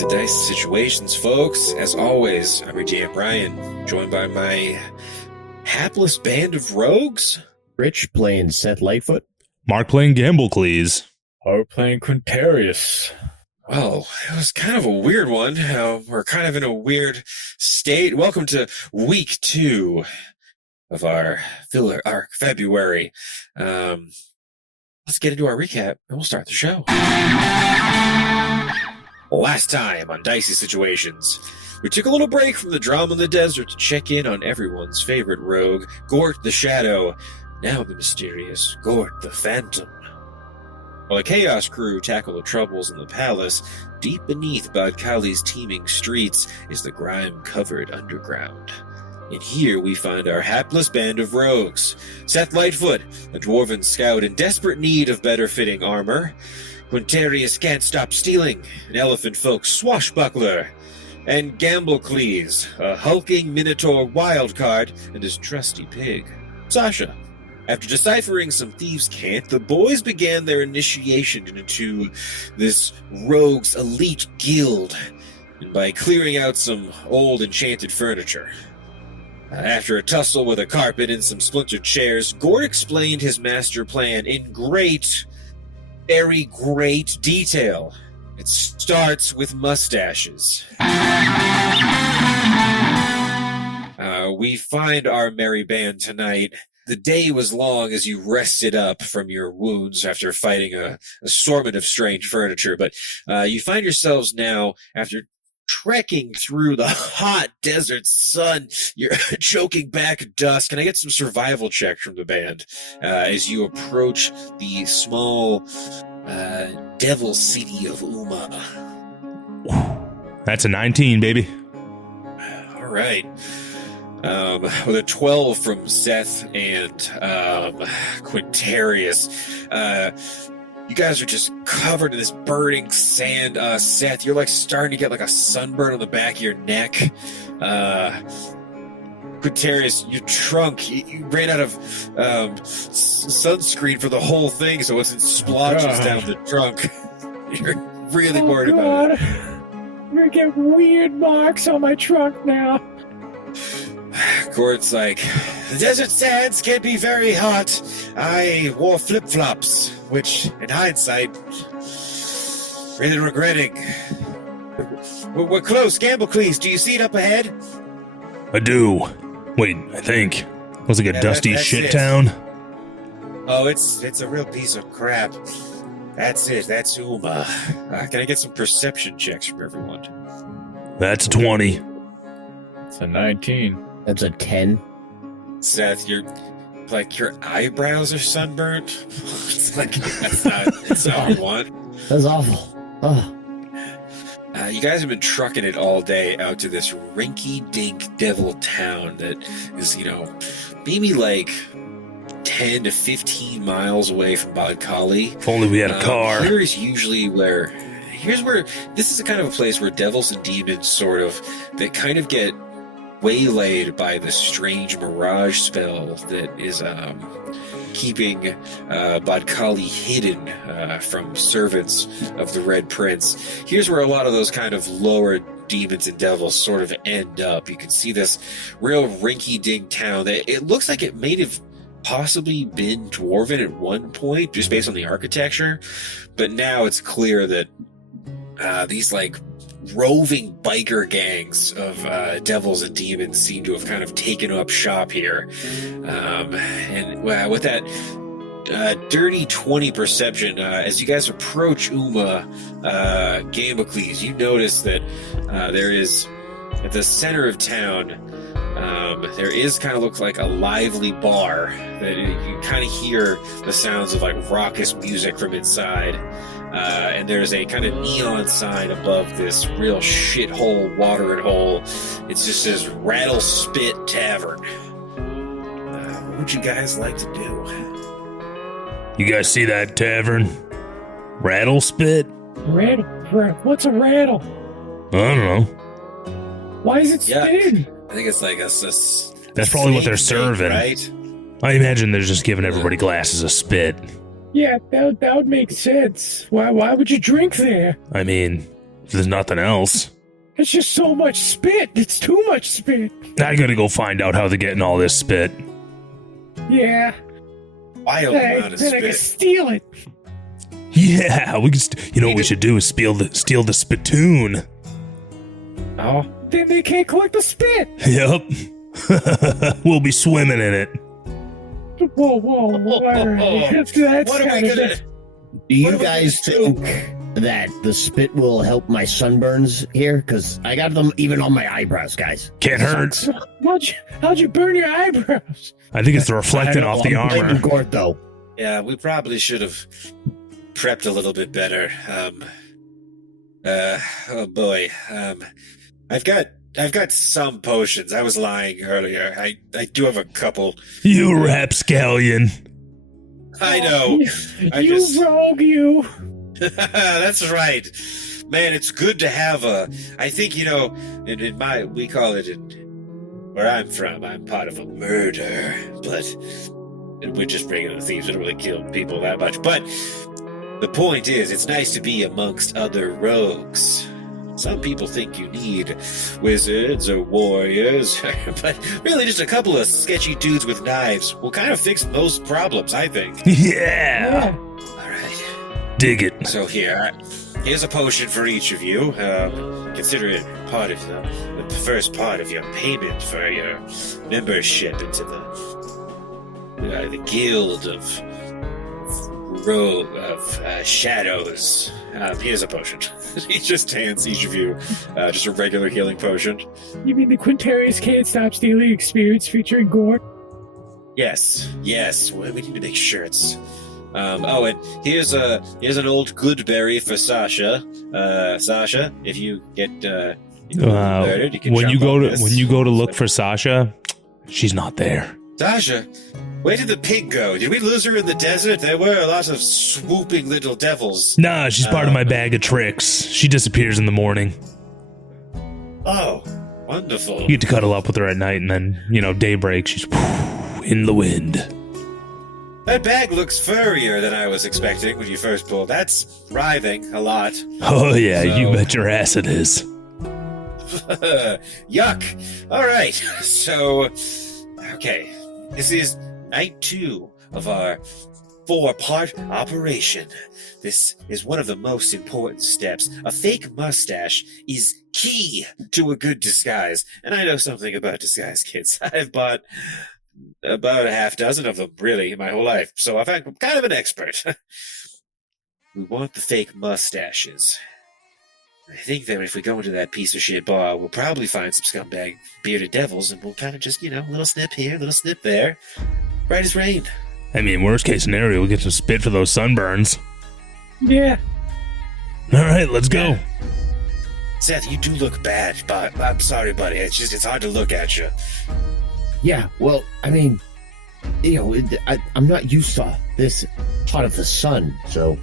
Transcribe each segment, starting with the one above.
to Dicey Situations, folks. As always, I'm your DM Brian, joined by my hapless band of rogues. Rich playing Seth Lightfoot. Mark playing Gamblecles. We're playing Quintorius. Well, it was kind of a weird one. We're kind of in a weird state. Welcome to week 2 of our filler arc, February. Let's get into our recap, and we'll start the show. Last time on Dicey Situations, we took a little break from the drama in the desert to check in on everyone's favorite rogue, Gort the Shadow, now the mysterious Gort the Phantom. While the Chaos crew tackle the troubles in the palace, deep beneath Badkali's teeming streets is the grime-covered underground. And here we find our hapless band of rogues. Seth Lightfoot, a dwarven scout in desperate need of better-fitting armor. Quintorius can't stop stealing, an elephant folk swashbuckler. And Gamblecles, a hulking minotaur wildcard and his trusty pig, Sasha. After deciphering some thieves' cant, the boys began their initiation into this rogues' elite guild, and by clearing out some old enchanted furniture. After a tussle with a carpet and some splintered chairs, Gort explained his master plan in very great detail. It starts with mustaches. We find our merry band tonight. The day was long as you rested up from your wounds after fighting a assortment of strange furniture, but you find yourselves now, after trekking through the hot desert sun, you're choking back dust. Can I get some survival checks from the band as you approach the small devil city of Uma? That's a 19, baby. All right. With a 12 from Seth and Quintorius, you guys are just covered in this burning sand. Seth, you're like starting to get like a sunburn on the back of your neck. Quintorius, your trunk, you ran out of sunscreen for the whole thing, so it's in splotches down the trunk. You're really worried about it. I'm gonna get weird marks on my trunk now. Gort's like, the desert sands can be very hot. I wore flip-flops, which, in hindsight, really regretting. We're close. Gamblecles, do you see it up ahead? I do. Wait, I think. Looks like a dusty shit town. Oh, it's a real piece of crap. That's it. That's Uma. Can I get some perception checks from everyone? That's a 20. It's a 19. That's a 10. Seth, your eyebrows are sunburnt. It's like, that's not what you want. That's awful. Oh. You guys have been trucking it all day out to this rinky-dink devil town that is, maybe like 10 to 15 miles away from Badkali. If only we had a car. Here's where this is a kind of a place where devils and demons they kind of get waylaid by this strange mirage spell that is keeping Badkali hidden from servants of the Red Prince. Here's where a lot of those kind of lower demons and devils sort of end up. You can see this real rinky-dink town that it looks like it may have possibly been dwarven at one point, just based on the architecture, but now it's clear that these roving biker gangs of devils and demons seem to have kind of taken up shop here. And with that dirty 20 perception, as you guys approach Uma, Gamblecles, you notice that there is, at the center of town, there is kind of looks like a lively bar that you kind of hear the sounds of raucous music from inside. And there's a kind of neon sign above this real shithole watering hole. It just says Rattle Spit Tavern. What would you guys like to do? You guys see that tavern? Rattle Spit? Rattle? What's a rattle? I don't know. Why is it spitting? I think it's like a That's probably what they're serving. Right? I imagine they're just giving everybody glasses of spit. Yeah, that would make sense. Why would you drink there? I mean, If there's nothing else. It's just so much spit. It's too much spit. I gotta go find out how they're getting all this spit. Yeah. Wild amount of Then I can spit. steal it. Yeah, we can. You know what we should do is steal the spittoon. Oh. Then they can't collect the spit. Yep. We'll be swimming in it. Whoa. All right. That's What are we gonna? Do you What are we guys gonna do? think that the spit will help my sunburns here? Because I got them even on my eyebrows, guys. Can't hurt. How'd you burn your eyebrows? I think it's the reflecting off the I'm blaming armor. Gort, though. Yeah, we probably should have prepped a little bit better. Oh boy. I've got some potions. I was lying earlier. I do have a couple. You rapscallion. I know. You rogue, you. That's right. Man, it's good to have I think, we call it where I'm from, I'm part of a murder, but we're just regular thieves. We don't really kill people that much. But the point is, it's nice to be amongst other rogues. Some people think you need wizards or warriors, but really just a couple of sketchy dudes with knives will kind of fix most problems, I think. Yeah. All right. Dig it. So here's a potion for each of you. Consider it part of the first part of your payment for your membership into the guild of shadows. Here's a potion. He just hands each of you just a regular healing potion. You mean the Quintorius can't stop stealing experience featuring Gort? Yes. Well, we need to make sure it's. And here's an old good berry for Sasha. Sasha, if you get murdered, you can when jump on this. you go to look for Sasha, she's not there. Sasha, where did the pig go? Did we lose her in the desert? There were a lot of swooping little devils. Nah, she's part of my bag of tricks. She disappears in the morning. Oh, wonderful. You get to cuddle up with her at night, and then, daybreak, she's in the wind. That bag looks furrier than I was expecting when you first pulled. That's writhing a lot. Oh, yeah, you So- bet your ass it is. Yuck. All right. So, okay. This is night 2 of our 4-part operation. This is one of the most important steps. A fake mustache is key to a good disguise. And I know something about disguise kits. I've bought about a half dozen of them, really, in my whole life. So I'm kind of an expert. We want the fake mustaches. I think that if we go into that piece of shit bar, we'll probably find some scumbag bearded devils, and we'll kind of just, a little snip here, a little snip there. Right as rain. I mean, worst case scenario, we'll get some spit for those sunburns. Yeah. All right, let's go. Seth, you do look bad, but I'm sorry, buddy. It's hard to look at you. Yeah, well, I mean, I'm not used to this hot of the sun, so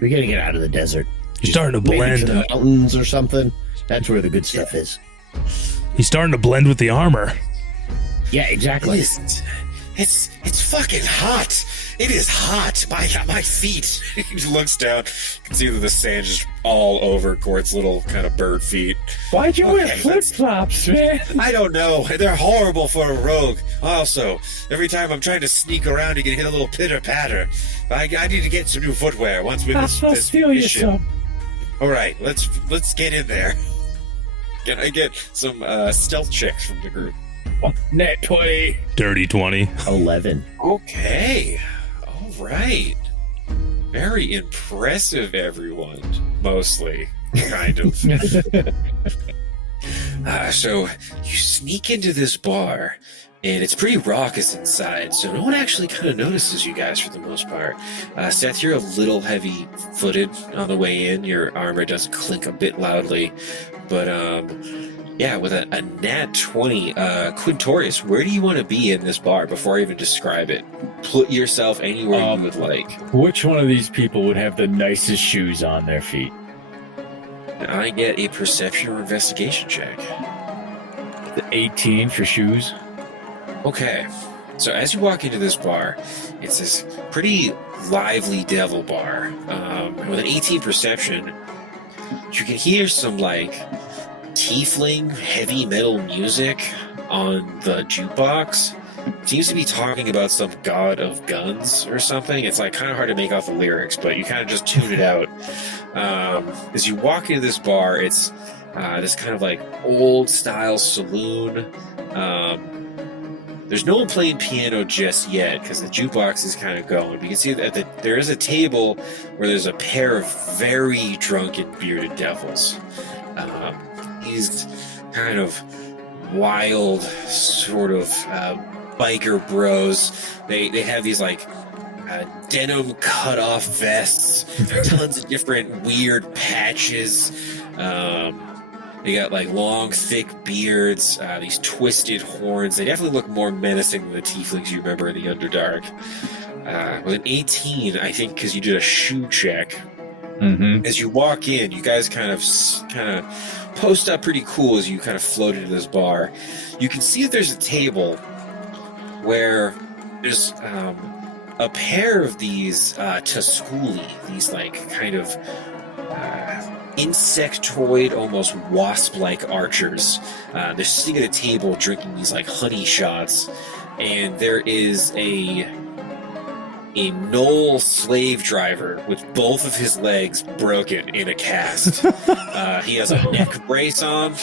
we gotta get out of the desert. You're starting to Maybe blend. to the mountains or something. That's where the good stuff is. He's starting to blend with the armor. Yeah, exactly. It's fucking hot. It is hot. My feet. He looks down. You can see that the sand is all over Gort's little kind of bird feet. Why'd you wear Okay, flip-flops, man? I don't know. They're horrible for a rogue. Also, every time I'm trying to sneak around, you can hit a little pitter-patter. I need to get some new footwear once we I'll this steal you mission. some. All right, let's get in there. Can I get some stealth checks from the group? Net 20. Dirty 20. 11. Okay. All right. Very impressive, everyone. Mostly, kind of. So you sneak into this bar, and it's pretty raucous inside, so no one actually kind of notices you guys for the most part. Seth, you're a little heavy-footed on the way in. Your armor does clink a bit loudly, but yeah, with a nat 20, Quintorius, where do you want to be in this bar before I even describe it? Put yourself anywhere you would like. Which one of these people would have the nicest shoes on their feet? I get a perception or investigation check. The 18 for shoes. Okay, so as you walk into this bar, it's this pretty lively devil bar. With an 18 perception, you can hear some like tiefling heavy metal music on the jukebox. It seems to be talking about some god of guns or something. It's like kind of hard to make out the lyrics, but you kind of just tune it out. As you walk into this bar, it's this kind of like old style saloon. There's no one playing piano just yet because the jukebox is kind of going. You can see that there is a table where there's a pair of very drunken bearded devils. These kind of wild sort of biker bros. They have these like denim cut-off vests, tons of different weird patches. They got like long, thick beards, these twisted horns. They definitely look more menacing than the tieflings you remember in the Underdark. With an 18, I think, because you did a shoe check. Mm-hmm. As you walk in, you guys kind of post up pretty cool as you kind of float into this bar. You can see that there's a table where there's a pair of these Tusculi, these like kind of insectoid, almost wasp-like archers. They're sitting at a table drinking these like honey shots, and there is a Knoll slave driver with both of his legs broken in a cast. He has a neck brace on.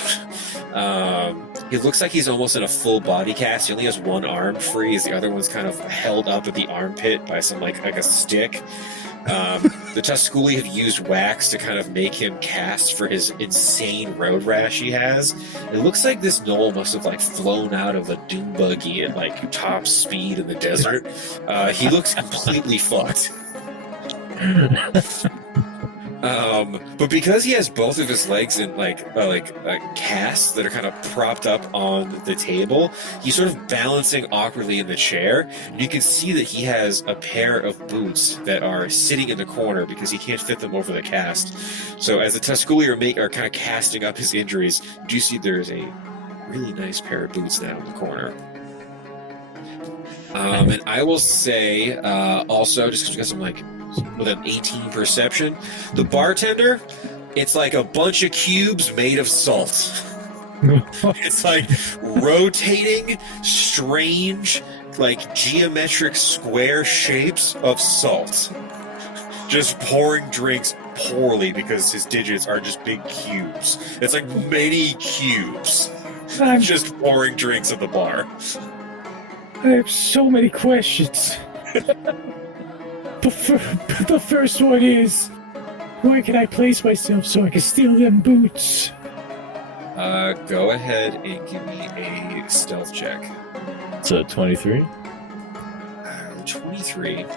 He looks like he's almost in a full body cast. He only has one arm free, as the other one's kind of held up at the armpit by some like a stick. The Tusculi have used wax to kind of make him cast for his insane road rash he has. It looks like this Knoll must have like flown out of a dune buggy at like top speed in the desert. He looks completely fucked. But because he has both of his legs in like casts that are kind of propped up on the table, he's sort of balancing awkwardly in the chair. You can see that he has a pair of boots that are sitting in the corner because he can't fit them over the cast. So as the Tusculi are kind of casting up his injuries, you do see there's a really nice pair of boots now in the corner. And I will say also, just because we got some like with an 18 perception, the bartender, it's like a bunch of cubes made of salt. It's like rotating, strange, like geometric square shapes of salt. Just pouring drinks poorly because his digits are just big cubes. It's like many cubes. Just pouring drinks at the bar. I have so many questions. The first one is, where can I place myself so I can steal them boots? Go ahead and give me a stealth check. It's a 23. 23. You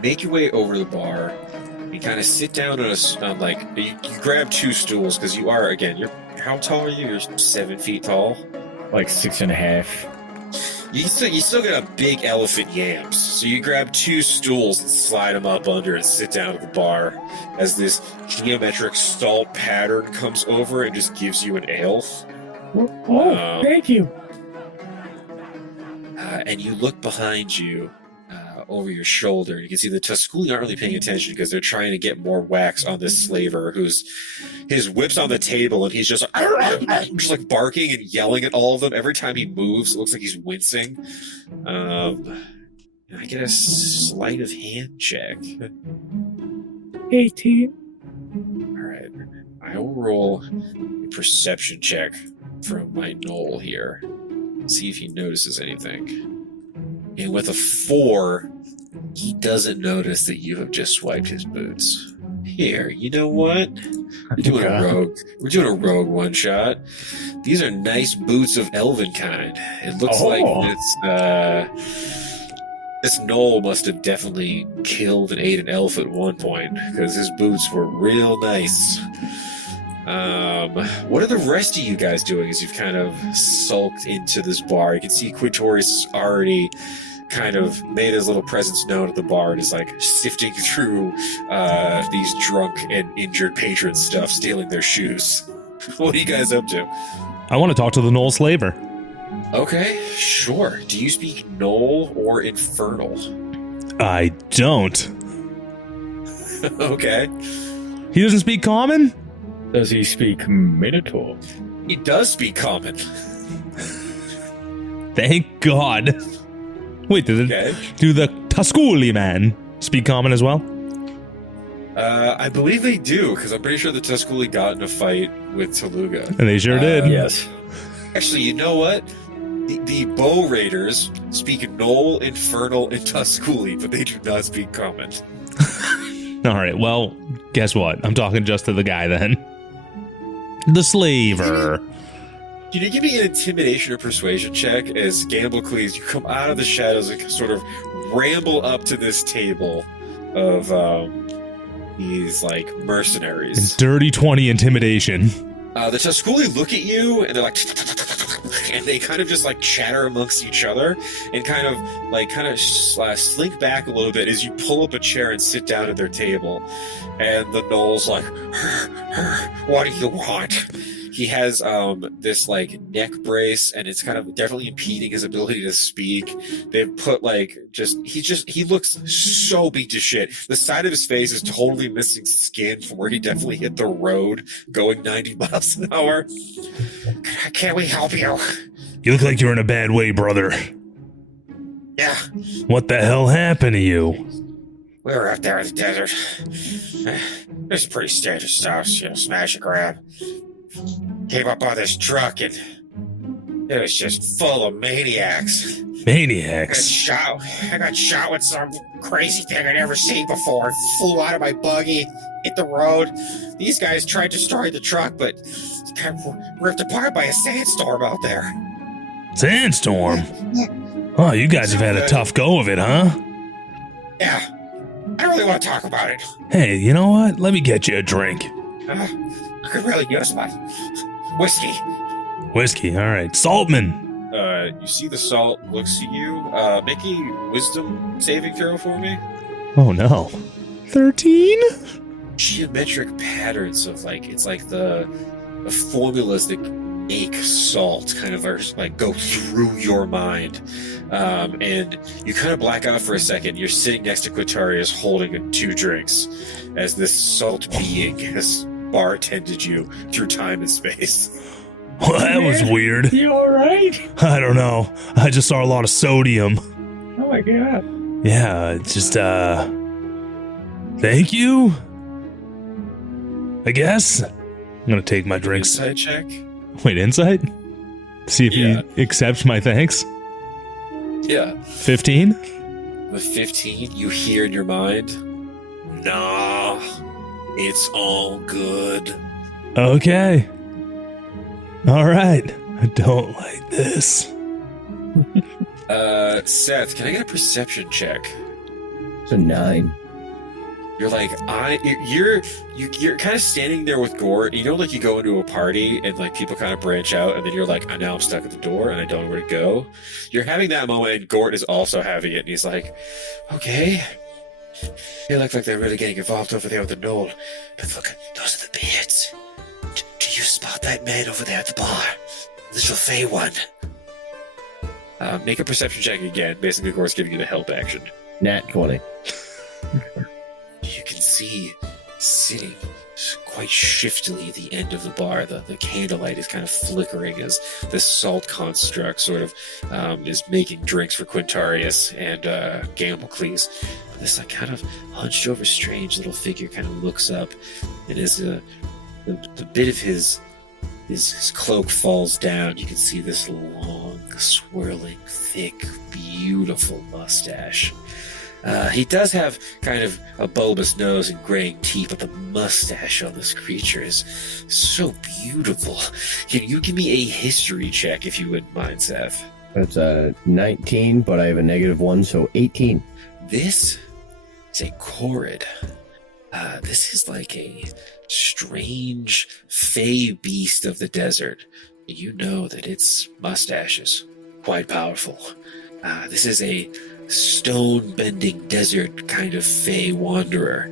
make your way over to the bar. You kind of sit down on like you grab two stools because you are how tall are you? You're 7 feet tall. Like 6.5. You still got a big elephant yams, so you grab two stools and slide them up under and sit down at the bar as this geometric salt pattern comes over and just gives you an ale. Oh, thank you. And you look behind you over your shoulder, and you can see the Tusculi aren't really paying attention because they're trying to get more wax on this slaver his whip's on the table and he's just like barking and yelling at all of them. Every time he moves, it looks like he's wincing. I get a sleight of hand check. 18. All right. I will roll a perception check from my Knoll here. See if he notices anything. And with a 4, he doesn't notice that you have just swiped his boots. Here, you know what? We're doing a rogue. We're doing a rogue one shot. These are nice boots of elven kind. It looks like this Knoll must have definitely killed and ate an elf at one point because his boots were real nice. What are the rest of you guys doing as you've kind of sulked into this bar? You can see Quintorius has already kind of made his little presence known at the bar and is like sifting through these drunk and injured patrons' stuff, stealing their shoes. What are you guys up to? I want to talk to the Knoll slaver. Okay, sure. Do you speak Knoll or Infernal? I don't. Okay. He doesn't speak common? Does he speak Minotaur? He does speak common. Thank God. Wait, do Okay. the Tusculi man speak common as well? I believe they do, because I'm pretty sure the Tusculi got in a fight with Teluga. And they sure did. Yes. Actually, you know what? The Bow Raiders speak Knoll, Infernal, and Tusculi, but they do not speak common. All right, well, guess what? I'm talking just to the guy then. The slaver. Can you give me an intimidation or persuasion check as Gamblecles, you come out of the shadows and sort of ramble up to this table of these like mercenaries. Dirty 20 intimidation. The Tusculi look at you and they're like, and they kind of just like chatter amongst each other and kind of slink back a little bit as you pull up a chair and sit down at their table. And the Knoll's like, what do you want? He has this like neck brace, and it's kind of definitely impeding his ability to speak. They've put he looks so beat to shit. The side of his face is totally missing skin from where he definitely hit the road going 90 miles an hour. Can we help you? You look like you're in a bad way, brother. Yeah, What the hell happened to you? we were out there in the desert. It's pretty standard stuff, smash and grab. Came up on this truck and it was just full of maniacs. Maniacs. I got shot with some crazy thing I'd never seen before. Flew out of my buggy, hit the road. These guys tried to destroy the truck, but kind of ripped apart by a sandstorm out there. Sandstorm. Oh, you guys have had a tough go of it, huh? Yeah, I don't really want to talk about it. Hey, you know what? Let me get you a drink. I could really use my whiskey. Whiskey, all right. Saltman. You see the salt looks at you. Make a wisdom saving throw for me. Oh, no. 13? Geometric patterns of it's like the formulas that make salt kind of are like go through your mind, and you kind of black out for a second. You're sitting next to Quintorius holding 2 drinks as this salt being has bartended you through time and space. Well, that was weird. You alright? I don't know. I just saw a lot of sodium. Oh my god. Yeah, it's just, thank you? I guess? I'm gonna take my drinks. Insight check. Wait, insight? See if he accepts my thanks. Yeah. 15? With 15, you hear in your mind, nah, it's all good. Okay. All right. I don't like this. Seth, can I get a perception check? It's a 9. You're like, you're kind of standing there with Gort. You know, like you go into a party and like people kind of branch out, and then you're like, now I'm stuck at the door and I don't know where to go. You're having that moment, and Gort is also having it, and he's like, okay. They look like they're really getting involved over there with the knoll. But look, those are the beards. Do you spot that man over there at the bar? Little Fey one. Make a perception check again. Basically, Gort's giving you the help action. Nat 20. You can see sitting quite shiftily at the end of the bar. The candlelight is kind of flickering as this salt construct sort of is making drinks for Quintorius and Gamblecles. But this kind of hunched over strange little figure kind of looks up, and as the bit of his cloak falls down, you can see this long, swirling, thick, beautiful mustache. He does have kind of a bulbous nose and graying teeth, but the mustache on this creature is so beautiful. Can you give me a history check, if you wouldn't mind, Seth? That's a 19, but I have a -1, so 18. This is a Khorid. This is like a strange, fey beast of the desert. You know that its mustache is quite powerful. This is a stone-bending desert kind of fey wanderer.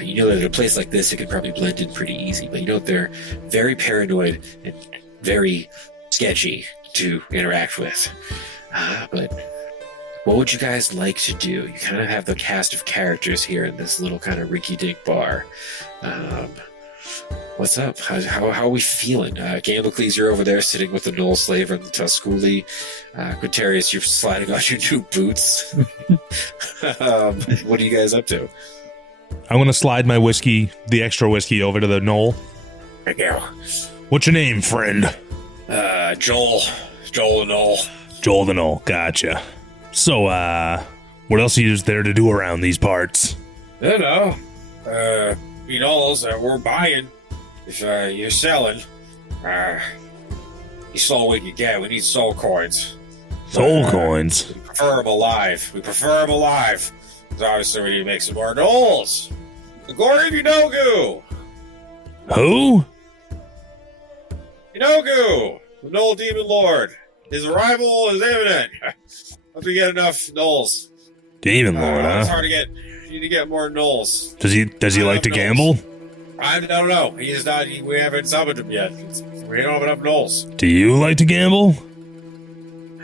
You know that at a place like this, it can probably blend in pretty easy, but you know they're very paranoid and very sketchy to interact with. But what would you guys like to do? You kind of have the cast of characters here in this little kind of rinky-dink bar. What's up? How are we feeling? Gamblecles, you're over there sitting with the Knoll Slaver and the Tusculi. Quintorius, you're sliding on your new boots. What are you guys up to? I'm going to slide my whiskey, the extra whiskey, over to the Knoll. Thank you. What's your name, friend? Joel. Joel the Knoll. Joel the Knoll. Gotcha. So, what else is there to do around these parts? I don't know. You know, we're buying. If you're selling, you soul what you get. We need soul coins. Soul coins? We prefer them alive. Because obviously we need to make some more Knolls. The Gort Inogu! Who? Inogu! The Knoll Demon Lord. His arrival is imminent. Once we get enough Knolls. Demon Lord, huh? It's hard to get. You need to get more Knolls. Does he like to gamble? I don't know. He's not. We haven't summoned him yet. We don't have enough Knolls. Do you like to gamble?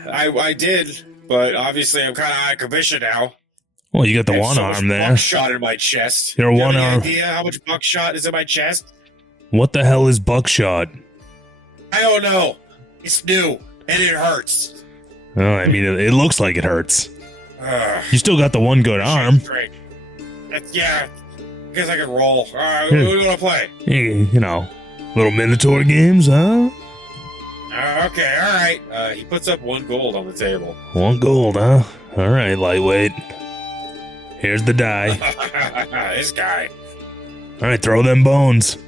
I did, but obviously I'm kind of out of commission now. Well, you got the I have one so arm much there. Buckshot in my chest. You're Do you have one any arm. idea how much buckshot is in my chest? What the hell is buckshot? I don't know. It's new and it hurts. Oh, I mean, it looks like it hurts. Ugh. You still got the one good arm. Great. Yeah. I guess I can roll. All right, what do you want to play? You know, little Minotaur games, huh? Okay, all right. He puts up 1 gold on the table. 1 gold, huh? All right, lightweight. Here's the die. This guy. All right, throw them bones.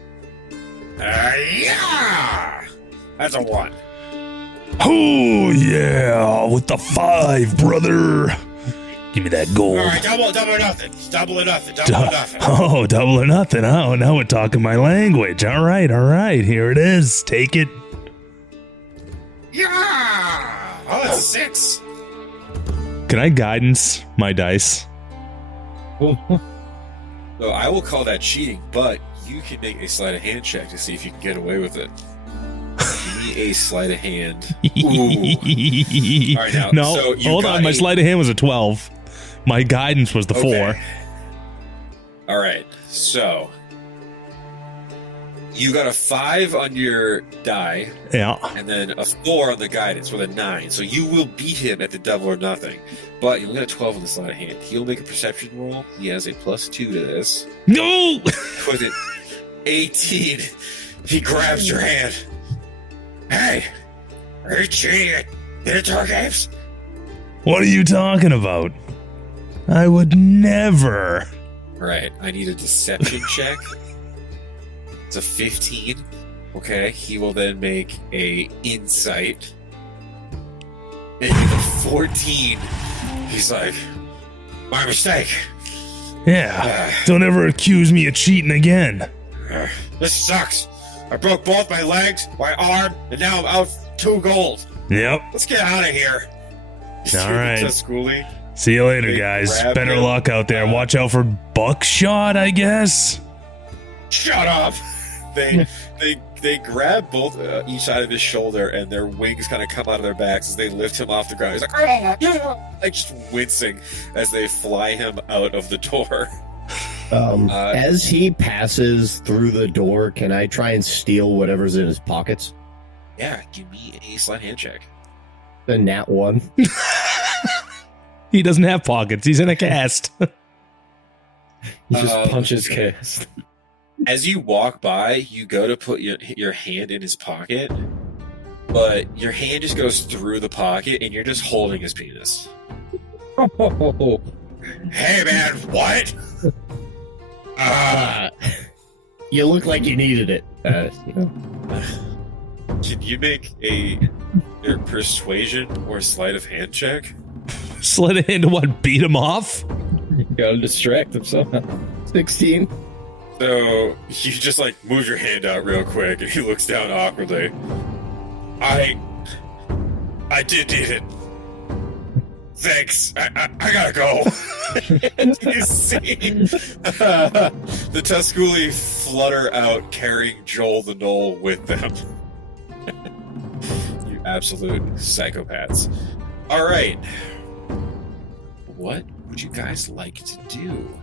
Yeah! That's a 1. Oh, yeah, with the 5, brother. Give me that gold. All right, double or nothing. Double or nothing. Oh, double or nothing. Oh, now we're talking my language. All right. Here it is. Take it. Yeah! Oh, it's a 6. Can I guidance my dice? So I will call that cheating, but you can make a sleight of hand check to see if you can get away with it. Give me a sleight of hand. Ooh. All right, now, No, so you hold got on. My a- sleight of hand was a 12. My guidance was the 4. All right, so you got a 5 on your die, Yeah. and then a 4 on the guidance with a 9. So you will beat him at the double or nothing. But you only got a 12 on the sleight of hand. He'll make a perception roll. He has a +2 to this. No! With an 18, he grabs your hand. Hey, are you cheating at Minotaur games? What are you talking about? I would never. Right, I need a deception check. It's a 15. Okay, he will then make a insight. And you have a 14. He's like, my mistake. Yeah. Don't ever accuse me of cheating again. This sucks. I broke both my legs, my arm, and now I'm out 2 gold. Yep. Let's get out of here. All right. Schoolie. See you later, They guys. grab Better him. luck out there. Watch out for buckshot, I guess. Shut up. They grab both each side of his shoulder, and their wings kind of come out of their backs as they lift him off the ground. He's like, like just wincing as they fly him out of the door. As he passes through the door, can I try and steal whatever's in his pockets? Yeah, give me a sleight hand check. The nat 1. He doesn't have pockets. He's in a cast. He just punches cast. As you walk by, you go to put your hand in his pocket, but your hand just goes through the pocket, and you're just holding his penis. Hey, man, what? You look like you needed it. Can you make your persuasion or sleight of hand check? Slid it into what? Beat him off? Gotta distract him somehow. 16. So you just like move your hand out real quick, and he looks down awkwardly. I did need it. Thanks. I gotta go. You see the Tusculi flutter out, carrying Joel the Knoll with them. You absolute psychopaths. All right. What would you guys like to do?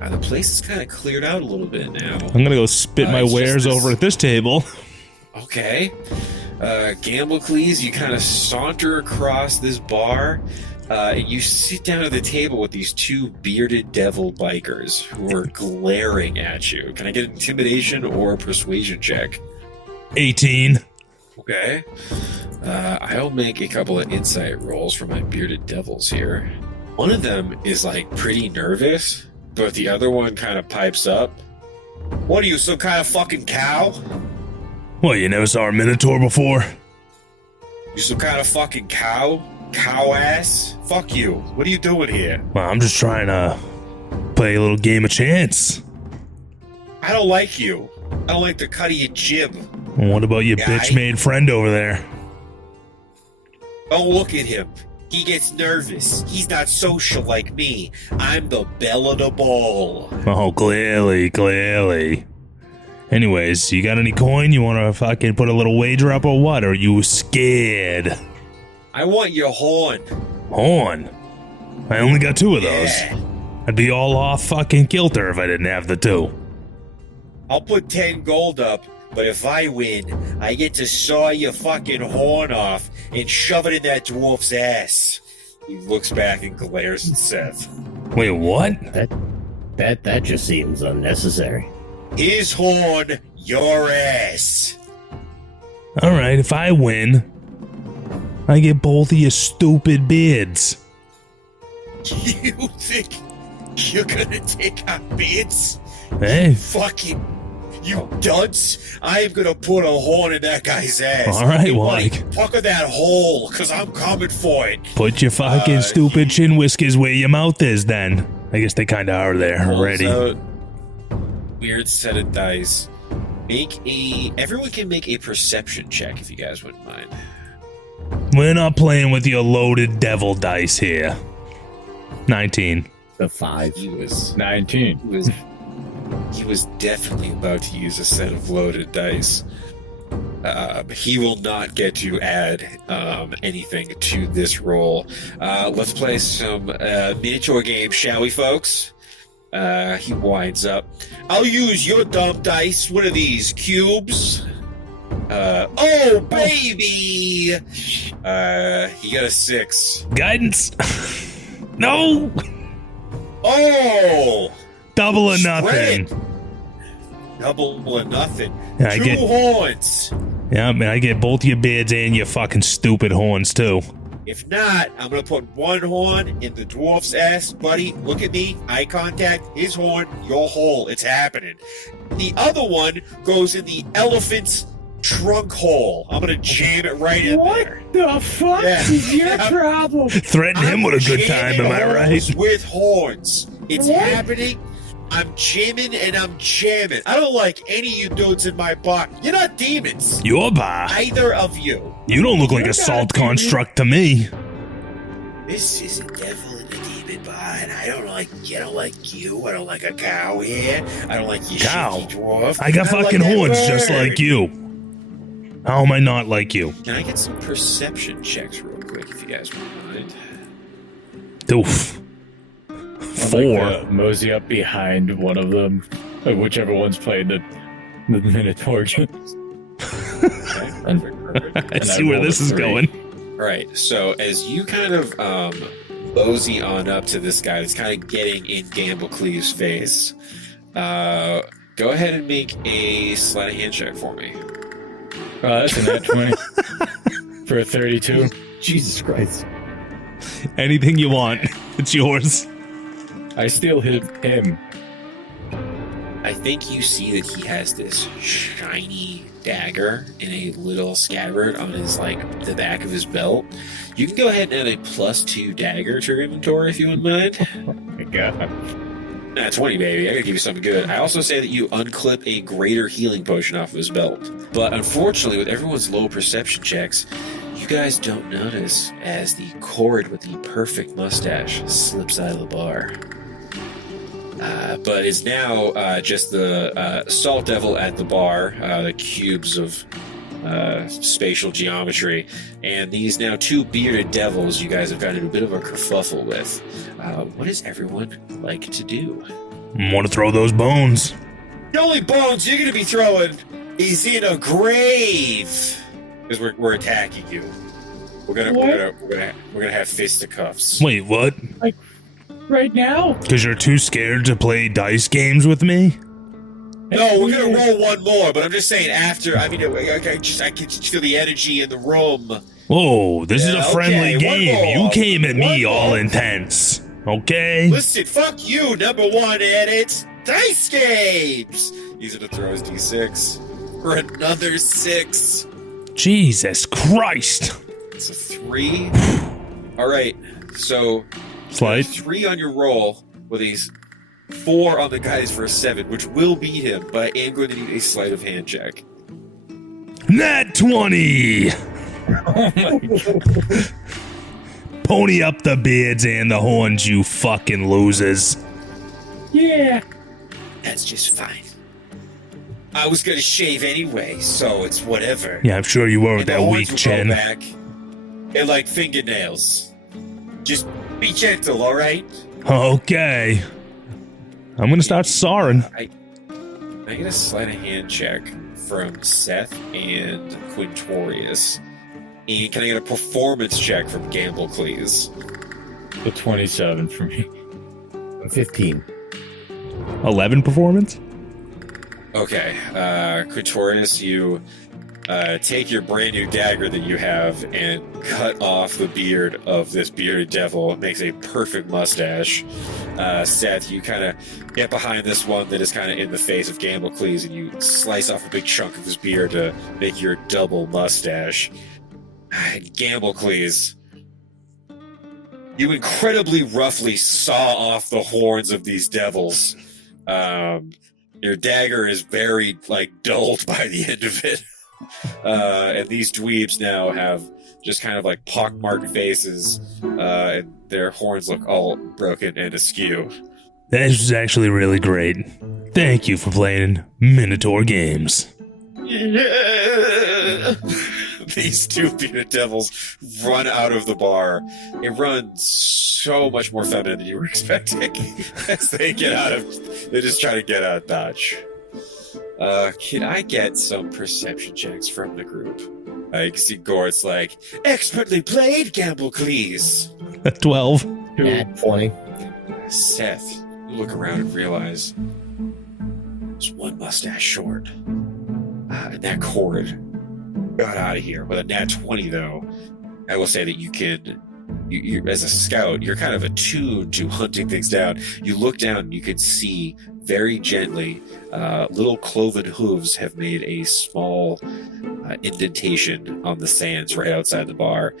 The place is kind of cleared out a little bit now. I'm gonna go spit my it's just wares this- over at this table. Okay. Gamblecles, you kind of saunter across this bar, and you sit down at the table with these two bearded devil bikers who are glaring at you. Can I get an intimidation or a persuasion check? 18. Okay. I'll make a couple of insight rolls for my bearded devils here. One of them is like pretty nervous, but the other one kind of pipes up. What are you, some kind of fucking cow? What, you never saw a Minotaur before? You some kind of fucking cow? Cow ass? Fuck you. What are you doing here? Well, I'm just trying to play a little game of chance. I don't like you. I don't like the cut of your jib. What about your Guy. bitch-made friend over there? Don't look at him. He gets nervous. He's not social like me. I'm the belle of the ball. Oh, clearly. Anyways, you got any coin? You want to fucking put a little wager up or what? Or are you scared? I want your horn. Horn? I only got 2 of those. Yeah. I'd be all off fucking kilter if I didn't have the 2. I'll put 10 gold up, but if I win, I get to saw your fucking horn off and shove it in that dwarf's ass. He looks back and glares at Seth. Wait, what? That just seems unnecessary. His horn, your ass. Alright, if I win, I get both of your stupid beards. You think you're gonna take our bids? Hey, Fucking, you dunce. I am gonna put a horn in that guy's ass. All right, Hey, well, buddy, like- pucker that hole, because I'm coming for it. put your fucking stupid chin whiskers where your mouth is then. I guess they kinda are there already. Pulls out weird set of dice. Everyone can make a perception check if you guys wouldn't mind. We're not playing with your loaded devil dice here. 19. The 5. He was 19. he was definitely about to use a set of loaded dice. He will not get to add anything to this roll. Let's play some miniature game, shall we, folks? He winds up. I'll use your dumb dice. What are these, cubes? Oh, baby! He got a 6. Guidance! No! Oh! Double or Shred nothing. it. Double or nothing. Yeah, I 2 get- horns. Yeah, man, I get both your beards and your fucking stupid horns, too. If not, I'm gonna put one horn in the dwarf's ass, buddy. Look at me, eye contact, his horn, your hole. It's happening. The other one goes in the elephant's trunk hole. I'm gonna jam it right in there. What the fuck Yeah. is your Yeah. problem? Threaten him with a good time, jamming am I right? holes with horns. It's What? happening. I'm jamming and I'm jamming. I don't like any of you dudes in my bar. You're not demons. Your bar. Either of you. You don't look like You're a salt not demon. construct to me. This is a devil and a demon bar, and I don't like you. I don't like a cow here. I don't like you, Cow? shitty dwarf. I got don't fucking like that horns just bird. like you. How am I not like you? Can I get some perception checks real quick, if you guys wouldn't mind? Oof. I'd 4. like to mosey up behind one of them, whichever one's playing the Minotaur. Okay, perfect. I And see I where rolled this a is 3. going. All right, so as you kind of mosey on up to this guy that's kind of getting in Gamblecles' face, go ahead and make a sleight of hand check for me. That's a nat 20 for a 32. Jesus Christ. Anything you want. It's yours. I still hit him. I think you see that he has this shiny dagger in a little scabbard on his, like, the back of his belt. You can go ahead and add a +2 dagger to your inventory if you wouldn't mind. Oh my god. Nah, 20, baby. I gotta give you something good. I also say that you unclip a greater healing potion off of his belt. But unfortunately, with everyone's low perception checks, you guys don't notice as the cord with the perfect mustache slips out of the bar. But is now just the salt devil at the bar, the cubes of spatial geometry, and these now 2 bearded devils you guys have gotten in a bit of a kerfuffle with. What does everyone like to do? Want to throw those bones? The only bones you're gonna be throwing is in a grave, because we're attacking you. We're gonna have fisticuffs. Wait, what? Like, right now? Because you're too scared to play dice games with me? No, we're gonna roll one more, but I'm just saying after. I mean, I can just feel the energy in the room. Whoa, this is a friendly okay, one game. more. You came at me One all more. intense. Okay? Listen, fuck you, number one, and it's dice games. He's gonna throw his d6 for another 6. Jesus Christ. It's a 3. All right, so Slide. 3 on your roll with these 4 on the guys for a 7, which will beat him, but I am going to need a sleight of hand check. Nat 20! Oh my God. Pony up the beards and the horns, you fucking losers. Yeah. That's just fine. I was gonna shave anyway, so it's whatever. Yeah, I'm sure you were with And the that horns weak will go chin. back. They're like fingernails. Just be gentle, all right? Okay. I'm gonna start sawing. I get a sleight of hand check from Seth and Quintorius. And can I get a performance check from Gamblecles? The 27 for me. 15. 11 performance? Okay, Quintorius, you take your brand new dagger that you have and cut off the beard of this bearded devil. It makes a perfect mustache. Seth, you kind of get behind this one that is kind of in the face of Gamblecles, and you slice off a big chunk of his beard to make your double mustache. Gamblecles, you incredibly roughly saw off the horns of these devils. Your dagger is very, dulled by the end of it. And these dweebs now have just kind of pockmarked faces, and their horns look all broken and askew. That was actually really great. Thank you for playing Minotaur games. These 2 bearded devils run out of the bar. It runs so much more feminine than you were expecting. As they just try to get out of Dodge. Can I get some perception checks from the group? I can see Gort's expertly played, Gamblecles. 12. Nat 20. Seth, you look around and realize there's one mustache short. And that cord got out of here. With a nat 20, though, I will say that you as a scout, you're kind of attuned to hunting things down. You look down and you can see very gently little cloven hooves have made a small indentation on the sands right outside the bar,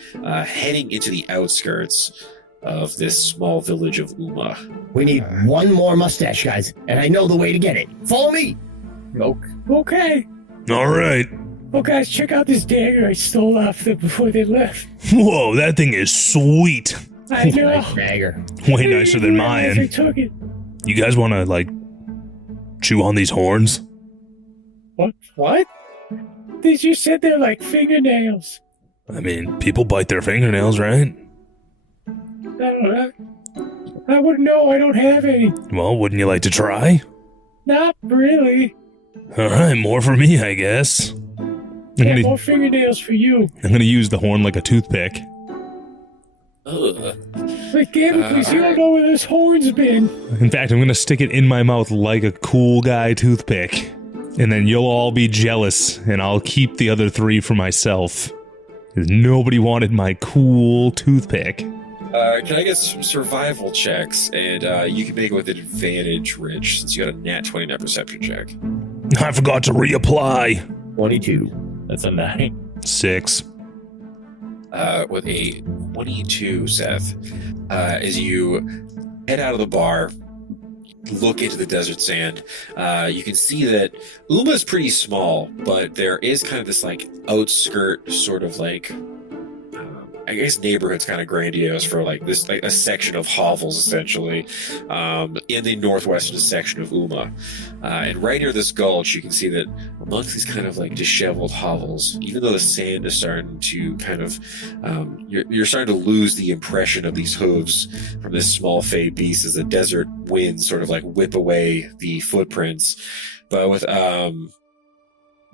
heading into the outskirts of this small village of Uma. We need one more mustache, guys, and I know the way to get it. Follow me! Okay. All right. Well, guys, check out this dagger I stole off them before they left. Whoa, that thing is sweet. I know. Nice dagger. Way nicer than I mine. took it. You guys want to, chew on these horns? What? You said they're like fingernails. I mean, people bite their fingernails, right? I don't know. I wouldn't know. I don't have any. Well, wouldn't you like to try? Not really. All right, more for me, I guess. Yeah, more fingernails for you. I'm gonna use the horn like a toothpick. Ugh. Like, Gamblecles, you don't know where this horn's been. In fact, I'm gonna stick it in my mouth like a cool guy toothpick. And then you'll all be jealous, and I'll keep the other 3 for myself. 'Cause nobody wanted my cool toothpick. Can I get some survival checks? And you can make it with an advantage, Rich, since you got a nat 20 net perception check. I forgot to reapply. 22. That's a 9. 6. With a 22, Seth, as you head out of the bar, look into the desert sand, you can see that Uma's pretty small, but there is kind of this outskirt sort of I guess neighborhood's kind of grandiose for like this, like a section of hovels essentially, in the northwestern section of Uma. And right near this gulch, you can see that amongst these kind of like disheveled hovels, even though the sand is starting to kind of, you're starting to lose the impression of these hooves from this small fey beast as the desert winds sort of like whip away the footprints. But with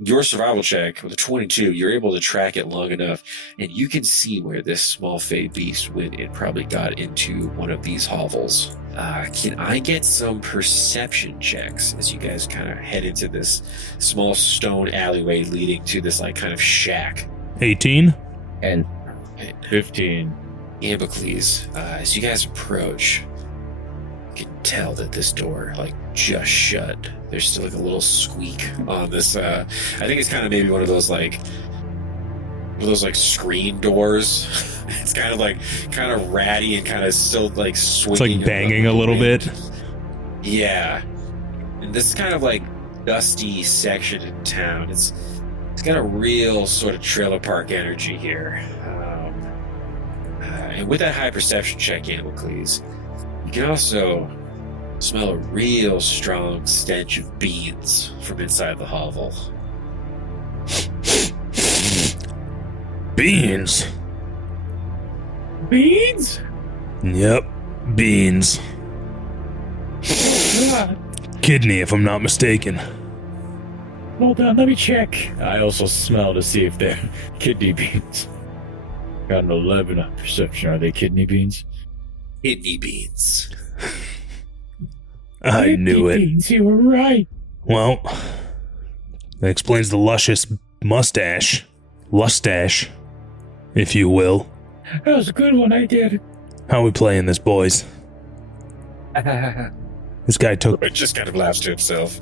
your survival check with a 22, you're able to track it long enough, and you can see where this small fey beast went. It probably got into one of these hovels. Can I get some perception checks as you guys kind of head into this small stone alleyway leading to this like kind of shack? 18. And 15. Gamblecles, as you guys approach, you can tell that this door like just shut. There's still like a little squeak on this. I think it's kind of maybe one of those like screen doors. It's kind of ratty and kind of still like swinging. It's like banging a little bit. Yeah, and this is kind of like dusty section in town. It's got a real sort of trailer park energy here. And with that high perception check, Gamblecles, you can also smell a real strong stench of beans from inside the hovel. Beans. Beans? Yep, beans. God. Kidney, if I'm not mistaken. Hold on, let me check. I also smell to see if they're kidney beans. Got an 11 on perception. Are they kidney beans? Kidney beans. I knew it. Beans, you were right. Well, that explains the luscious mustache. Lustache, if you will. That was a good one, I did. How we playing this, boys? This guy Just kind of laughs to himself.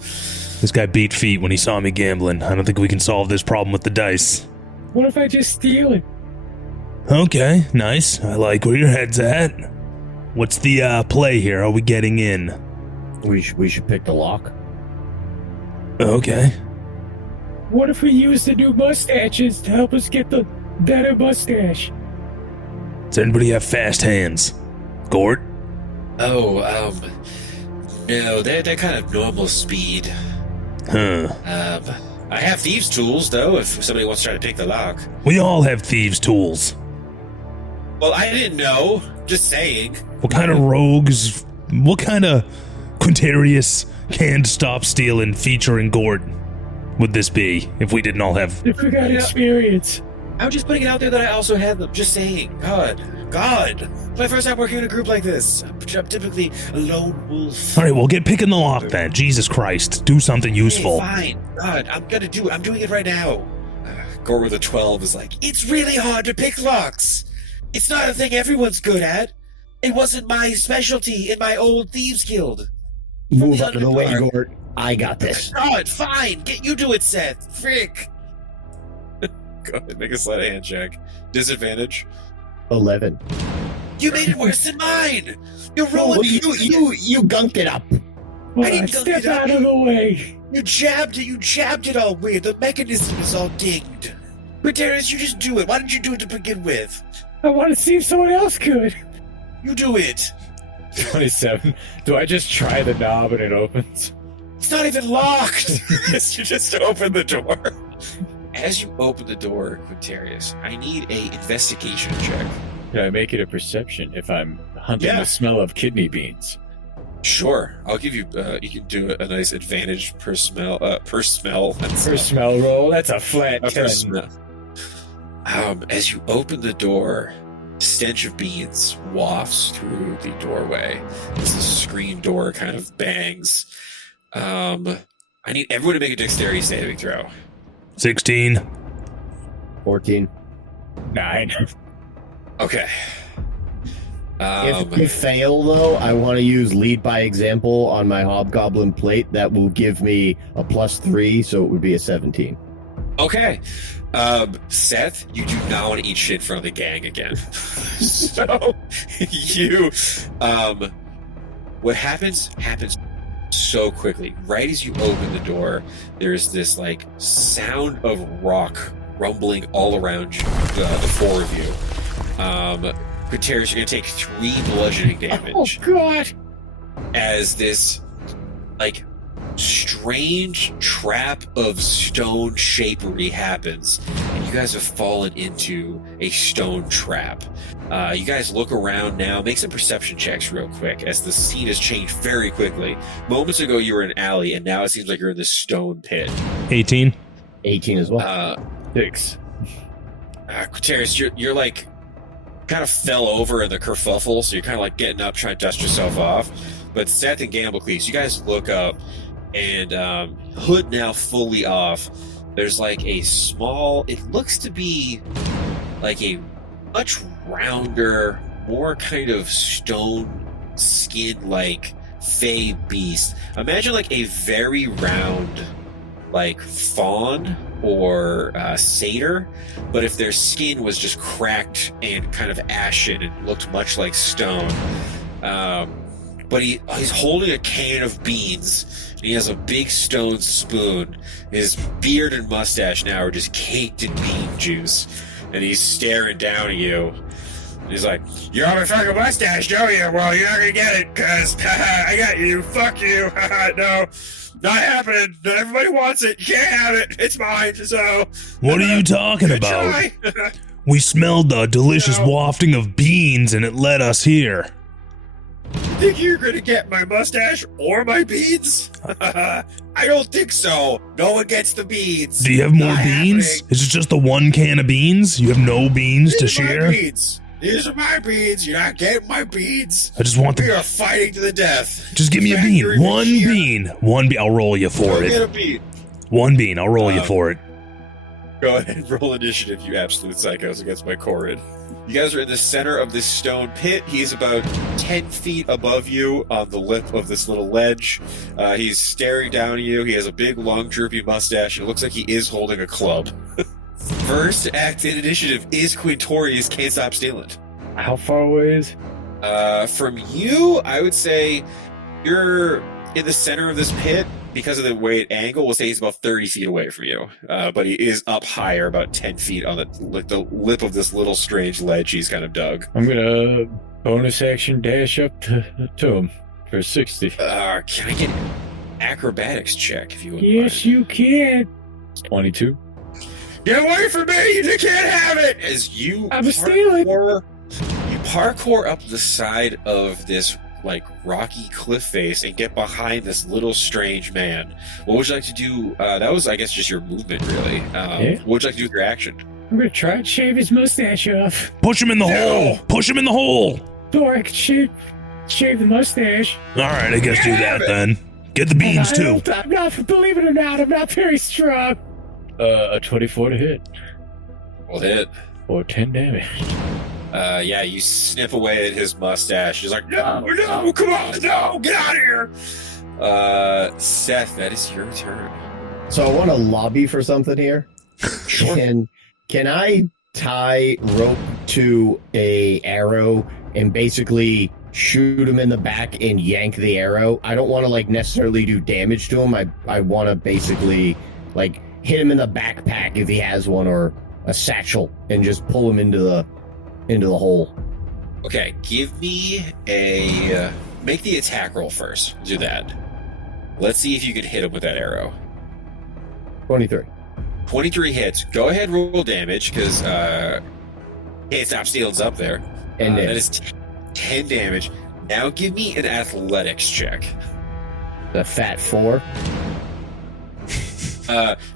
This guy beat feet when he saw me gambling. I don't think we can solve this problem with the dice. What if I just steal it? Okay, nice. I like where your head's at. What's the play here? Are we getting in? we should pick the lock. Okay. What if we use the new mustaches to help us get the better mustache? Does anybody have fast hands? Gort? Oh, no, they're kind of normal speed. Huh. I have thieves' tools, though, if somebody wants to try to pick the lock. We all have thieves' tools. Well, I didn't know. Just saying. What kind of rogues, what kind of Quintorius can't stop stealing featuring Gort would this be if we didn't all have... If we got experience. I'm just putting it out there that I also had them. Just saying. God. It's my first time working in a group like this. I'm typically a lone wolf. All right, well, get picking the lock then. Jesus Christ. Do something useful. Hey, fine. God, I'm doing it right now. Gort with a 12 is like, it's really hard to pick locks. It's not a thing everyone's good at. It wasn't my specialty in my old thieves guild. Move out of the way, Gort. I got this. God, fine. You do it, Seth. Frick. Go ahead, make a sleight of hand check. Disadvantage. 11. You made it worse than mine. You're Well, rolling. you gunked it up. Well, I didn't step go out of the way. You jabbed it. You jabbed it all weird. The mechanism is all dinged. Quintorius, you just do it. Why didn't you do it to begin with? I want to see if someone else could. You do it. 27. Do I just try the knob and it opens? It's not even locked. You just open the door. As you open the door, Quintorius, I need a investigation check. Can I make it a perception if I'm hunting the smell of kidney beans? Sure, I'll give you. You can do a nice advantage per smell. Per smell. For smell roll, that's a flat 10. Smell. As you open the door, stench of beans wafts through the doorway as the screen door kind of bangs. I need everyone to make a dexterity saving throw. 16. 14. 9. Okay. If we fail, though, I want to use lead by example on my hobgoblin plate. That will give me a +3, so it would be a 17. Okay. Seth, you do not want to eat shit in front of the gang again. So, you, what happens so quickly. Right as you open the door, there's this, like, sound of rock rumbling all around you, the four of you. Quintorius, you're gonna take 3 bludgeoning damage. Oh God! As this, like, strange trap of stone shapery happens, and you guys have fallen into a stone trap. You guys look around now. Make some perception checks real quick, as the scene has changed very quickly. Moments ago, you were in an alley, and now it seems like you're in this stone pit. 18. 18 as well. 6. Quintorius, you're like, kind of fell over in the kerfuffle, so you're kind of like getting up, trying to dust yourself off. But Seth and Gamblecles, you guys look up, and hood now fully off. There's like a small, it looks to be like a much rounder, more kind of stone skin like fey beast. Imagine like a very round, like fawn or satyr, but if their skin was just cracked and kind of ashen and looked much like stone. But he's holding a can of beans, and he has a big stone spoon. His beard and mustache now are just caked in bean juice, and he's staring down at you. And he's like, "You have a fucking mustache, don't you? Well, you're not gonna get it, cause I got you. Fuck you. No, not happening. Not everybody wants it. You can't have it. It's mine. So What are you talking about? We smelled the delicious wafting of beans, and it led us here. You think you're gonna get my mustache or my beans? I don't think so. No one gets the beans. Do you have more Not beans? happening. Is it just the one can of beans? You have no beans to These are my share? beans. These are my beans. You're not getting my beans. I just want We the. are fighting to the death. Just give me a In fact, bean. you're even One here. bean. One bean. I'll roll you for Go it. get a bean. One bean. I'll roll you for it. Go ahead and roll initiative, you absolute psychos, against my Khorid. You guys are in the center of this stone pit. He's about 10 feet above you on the lip of this little ledge. He's staring down at you. He has a big, long, droopy mustache. It looks like he is holding a club. First act in initiative is Quintorius. Can't stop stealing. How far away is? From you, I would say you're in the center of this pit. Because of the way it angle, we'll say he's about 30 feet away from you. But he is up higher, about 10 feet on the lip of this little strange ledge he's kind of dug. I'm gonna bonus action dash up to him for 60. Can I get an acrobatics check if you would Yes, you can. 22. Get away from me! You can't have it! As you I'm stealing. you parkour up the side of this like rocky cliff face and get behind this little strange man. What would you like to do? That was, I guess, just your movement, really. What would you like to do with your action? I'm gonna try and shave his mustache off. Push him in the hole. Push him in the hole. Or I can shave the mustache. All right, I guess do that then. Get the beans too. I'm not, believe it or not, I'm not very strong. A 24 to hit. We'll hit. Or 10 damage. Yeah, you snip away at his mustache. He's like, no, come on, no, get out of here. Seth, that is your turn. So I want to lobby for something here. Sure. Can I tie rope to a arrow and basically shoot him in the back and yank the arrow? I don't want to like necessarily do damage to him. I want to basically like hit him in the backpack if he has one, or a satchel, and just pull him into the hole. Okay, give me a... make the attack roll first. Do that. Let's see if you can hit him with that arrow. 23. 23 hits. Go ahead and roll damage, because Can't Stop Stealing's up there. And that is 10 damage. Now give me an athletics check. the fat 4.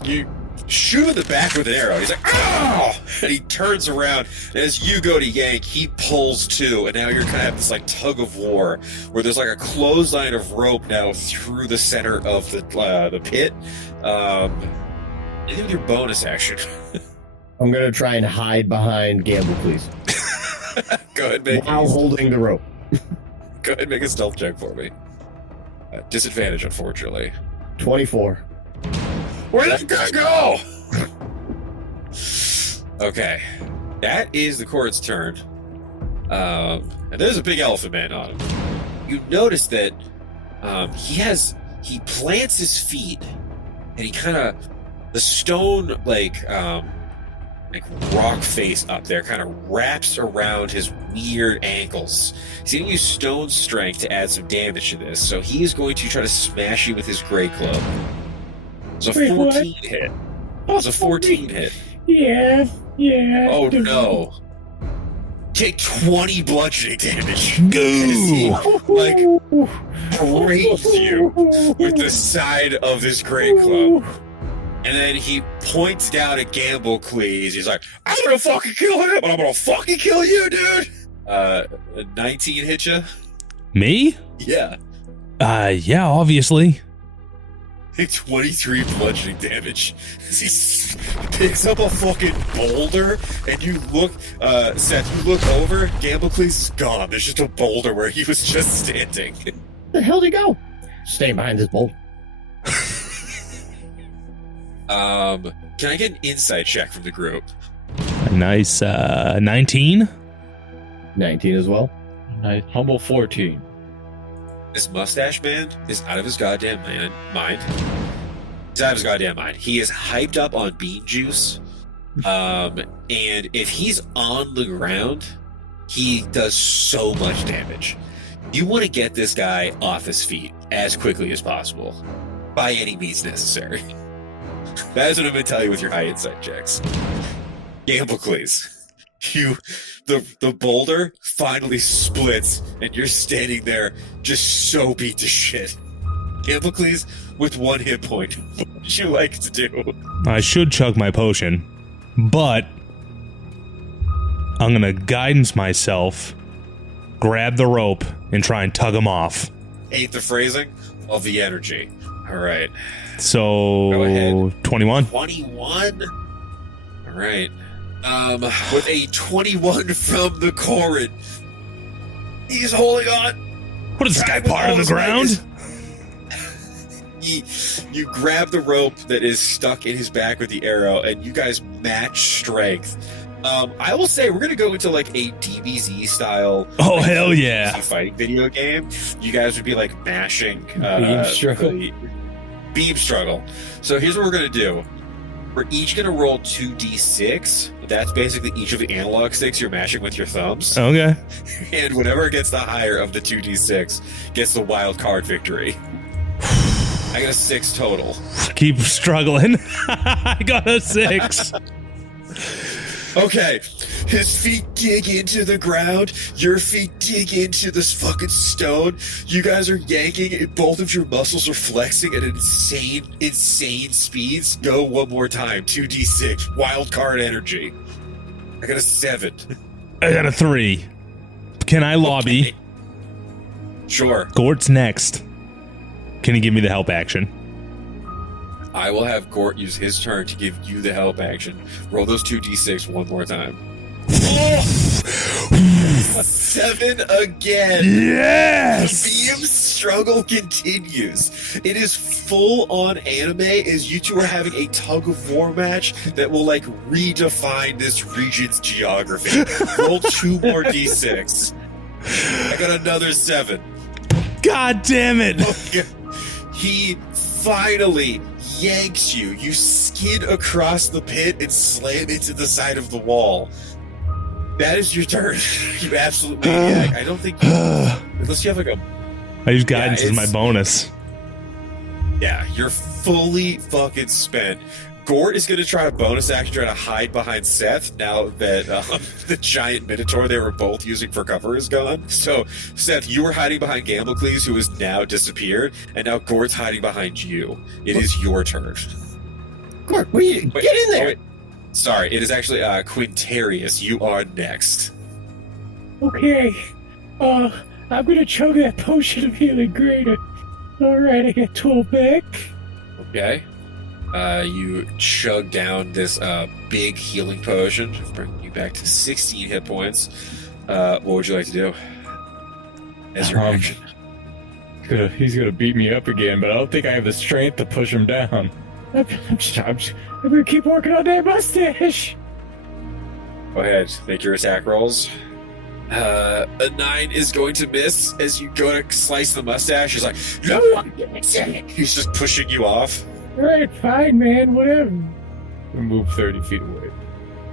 You shoot in the back with an arrow. He's like, oh! And he turns around. And as you go to yank, he pulls too. And now you're kind of have this like tug of war where there's like a clothesline of rope now through the center of the pit. Anything with your bonus action? I'm going to try and hide behind Gamblecles Go ahead, make while holding the rope. Go ahead and make a stealth check for me. Disadvantage, unfortunately. 24. Where'd that guy go? Okay. That is the Chord's turn. And there's a big elephant man on him. You notice that he plants his feet and he kind of, the stone, like, like rock face up there, kind of wraps around his weird ankles. He's going to use stone strength to add some damage to this, so he's going to try to smash you with his great club. It's a 14 hit. It's a 14 hit. Yeah. Oh no. Take 20 bludgeoning damage. Go! Like, raise you with the side of this great club. And then he points down at Gamblecles. He's like, I'm gonna fucking kill him, but I'm gonna fucking kill you, dude! 19 hit you? Me? Yeah. Yeah, obviously. Take 23 bludgeoning damage. He picks up a fucking boulder, and you look, Seth, you look over, Gamblecles is gone. There's just a boulder where he was just standing. Where the hell did he go? Staying behind this bolt. Can I get an insight check from the group? A nice 19. 19 as well. Nice humble 14. This mustache man is out of his goddamn mind. He's out of his goddamn mind. He is hyped up on bean juice. And if he's on the ground, he does so much damage. You want to get this guy off his feet as quickly as possible, by any means necessary. That is what I'm going to tell you with your high insight checks. Gamblecles. The boulder finally splits, and you're standing there just so beat to shit. Gamblecles with 1 hit point. What would you like to do? I should chug my potion, but I'm gonna guidance myself, grab the rope, and try and tug him off. Hate the phrasing of the energy. All right. So, Go ahead. 21. 21? All right. With a 21 from the Corin, he's holding on. What is this guy, part of the ground? You grab the rope that is stuck in his back with the arrow, and you guys match strength. I will say we're gonna go into like a DBZ style. Oh, like, hell yeah. DBZ fighting video game. You guys would be like mashing Beam struggle. Beam struggle. So here's what we're gonna do. We're each gonna roll 2d6. That's basically each of the analog sticks you're mashing with your thumbs. Okay. And whatever gets the higher of the 2d6 gets the wild card victory. I got a 6 total. Keep struggling. I got a 6. Okay, his feet dig into the ground, your feet dig into this fucking stone, you guys are yanking, and both of your muscles are flexing at insane speeds. Go one more time, 2d6, wild card energy. I got a 7. I got a 3. Can I lobby? Okay. Sure. Gort's next. Can you give me the help action? I will have Gort use his turn to give you the help action. Roll those 2d6 one more time. Oh! 7 again. Yes! The beam struggle continues. It is full on anime as you two are having a tug of war match that will like redefine this region's geography. Roll 2 more d6. I got another 7. God damn it! He finally yanks you. You skid across the pit and slam into the side of the wall. That is your turn. You absolute maniac. I don't think you... Unless you have like a... I use guidance as my it's- bonus. Yeah, you're fully fucking spent. Gort is going to try a bonus action, try to hide behind Seth now that the giant minotaur they were both using for cover is gone. So, Seth, you were hiding behind Gamblecles, who has now disappeared, and now Gort's hiding behind you. It is your turn. Gort, get in there. Wait. Sorry, it is actually Quintorius. You are next. Okay. I'm gonna chug that potion of healing greater. Alright, I got 12 back. Okay. You chug down this big healing potion, bringing you back to 16 hit points. What would you like to do as your action? He's gonna beat me up again, but I don't think I have the strength to push him down. I'm gonna keep working on that mustache. Go ahead, make your attack rolls. A 9 is going to miss as you go to slice the mustache. He's like, no, he's just pushing you off. Alright, fine, man, whatever. Move 30 feet away.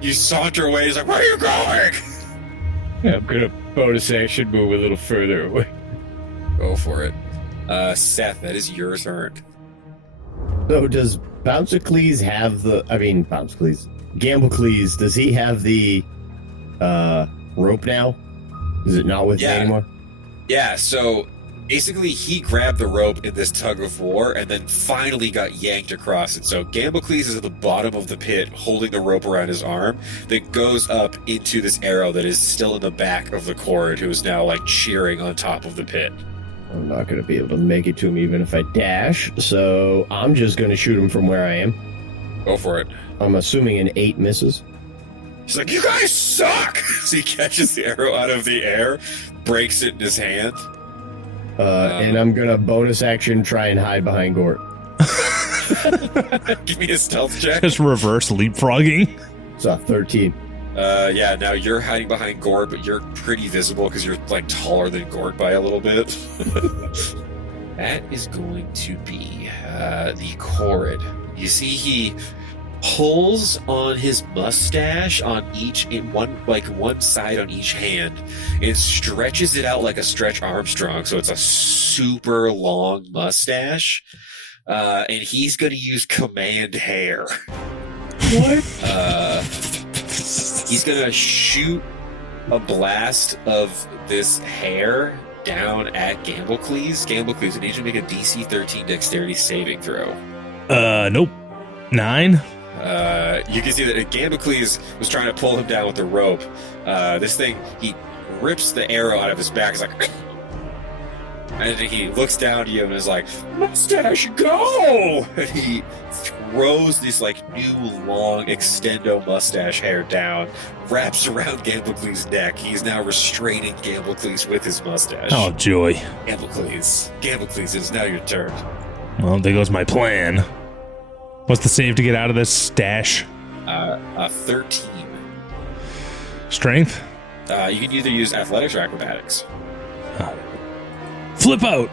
You saunter away. He's like, where are you going? Yeah, I'm gonna bonus action move a little further away. Go for it. Seth, that is your turn. So does Gamblecles have the... Gamblecles, does he have the rope now? Is it not with me anymore? Yeah, so basically he grabbed the rope in this tug of war and then finally got yanked across it. So Gamblecles is at the bottom of the pit holding the rope around his arm that goes up into this arrow that is still in the back of the cord, who is now like cheering on top of the pit. I'm not going to be able to make it to him even if I dash, so I'm just going to shoot him from where I am. Go for it. I'm assuming an 8 misses. He's like, you guys suck! So he catches the arrow out of the air, breaks it in his hand. And I'm going to bonus action try and hide behind Gort. Give me a stealth check. Just reverse leapfrogging. It's a 13. Yeah, now you're hiding behind Gort, but you're pretty visible because you're like taller than Gort by a little bit. That is going to be the cord. You see, he pulls on his mustache on one side on each hand and stretches it out like a Stretch Armstrong, so it's a super long mustache. And he's going to use command hair. What? He's going to shoot a blast of this hair down at Gamblecles. Gamblecles, I need you to make a DC 13 dexterity saving throw. Nope. 9? You can see that Gamblecles was trying to pull him down with the rope. This thing, he rips the arrow out of his back. He's like, and he looks down to you and is like, Mustache, go! And he throws this like new long extendo mustache hair down, wraps around Gamblecles' neck. He's now restraining Gamblecles with his mustache. Oh, joy. Gamblecles, it is now your turn. Well, there goes my plan. What's the save to get out of this stash? 13. Strength? You can either use athletics or acrobatics. Flip out!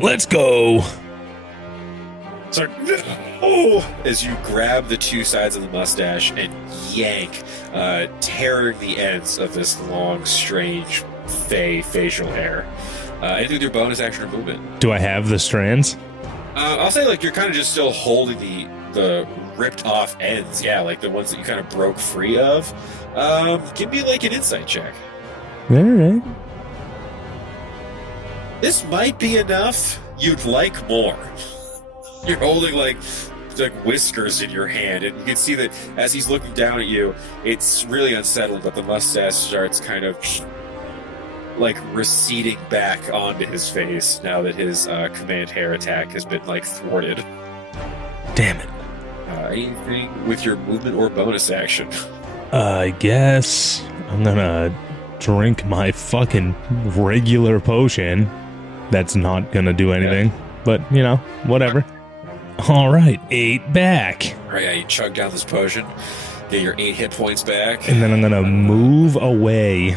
Let's go! So, no! As you grab the two sides of the mustache and yank, tearing the ends of this long, strange, facial hair. Anything with your bonus action or movement? Do I have the strands? I'll say, like, you're kind of just still holding the ripped off ends. Yeah, like the ones that you kind of broke free of. Give me, like, an insight check. Alright. This might be enough. You'd like more. You're holding, like whiskers in your hand, and you can see that as he's looking down at you, it's really unsettling, but the mustache starts kind of like receding back onto his face now that his command hair attack has been like thwarted. Damn it. Anything with your movement or bonus action? I guess I'm gonna drink my fucking regular potion. That's not gonna do anything, but you know, whatever. Alright, 8 back. Alright, yeah, you chug down this potion, get your 8 hit points back. And then I'm gonna move away.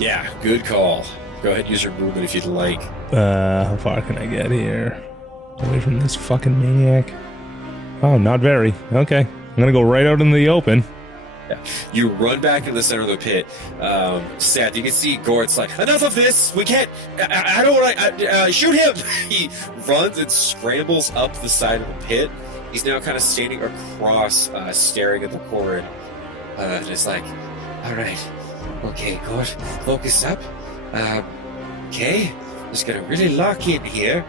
Yeah, good call. Go ahead and use your movement if you'd like. How far can I get here? Away from this fucking maniac. Oh, not very. Okay. I'm gonna go right out in the open. Yeah. You run back into the center of the pit. Seth, you can see Gort's like, enough of this! We can't... I don't want to... shoot him! He runs and scrambles up the side of the pit. He's now kind of standing across, staring at the cord. And it's like, alright. Okay, Gort, focus up. Okay. Just gonna really lock in here.